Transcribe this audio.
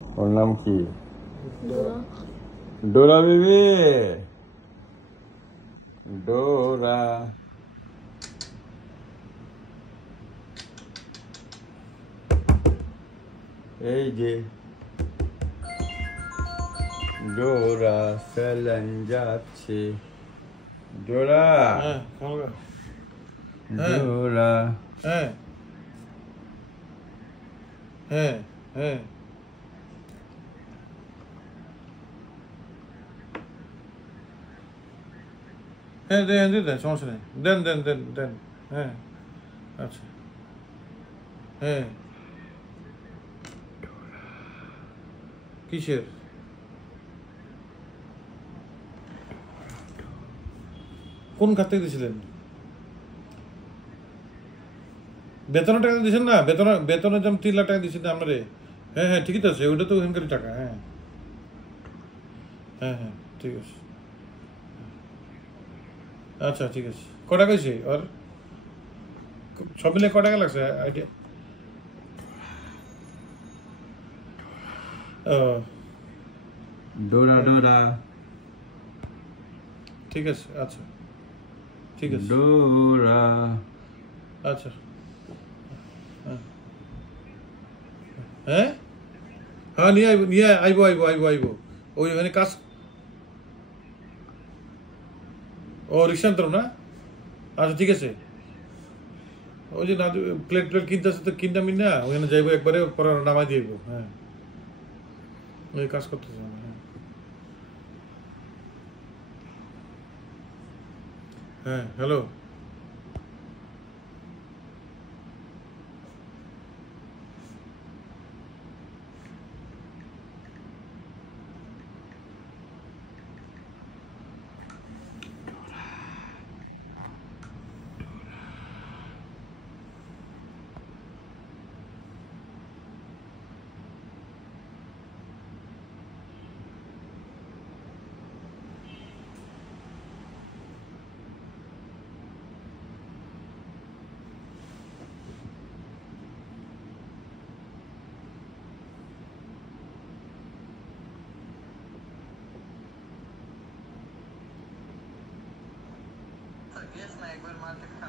ওর নাম কি? ডোরা। ডোরা বেবি, ডোরা। এই যে ডোরা ফেলেন যাচ্ছে। ডোরা, হ্যাঁ ডোরা। হ্যাঁ হ্যাঁ হ্যাঁ হ্যাঁ দেন দেন সমস্যা নেই, দেন দেন দেন দেন। হ্যাঁ আচ্ছা হ্যাঁ কিসের কোন খাত থেকে দিয়েছিলেন? বেতনের টাকা দিয়েছেন না? বেতনের যেমন 3 লাখ টাকা দিয়েছেন আপনারে। হ্যাঁ হ্যাঁ ঠিকই তো আছে, ওইটা তো ওখানকারই টাকা। হ্যাঁ হ্যাঁ হ্যাঁ ঠিক আছে। আচ্ছা ঠিক আছে, ক টাকা হয়েছে আর সব মিলে ক টাকা লাগছে আইডিয়া? ও ডোরা ডোরা ঠিক আছে আচ্ছা ঠিক আছে ডোরা। আচ্ছা হ্যাঁ হ্যাঁ হ্যাঁ নিয়ে আইব নিয়ে আইব আইব আইব আইব ওই ওখানে কাজ। ও রিক্সান্তর না? আচ্ছা ঠিক আছে। ওই যে না প্লেট প্লেট কিনতে আছে তো কিনতে মিন না ওখানে যাইবো একবারে পরে নামাই দিইব। হ্যাঁ ওই কাজ করতেছে। হ্যাঁ হ্যাঁ হ্যালো Yes, na, एक बार मार के खा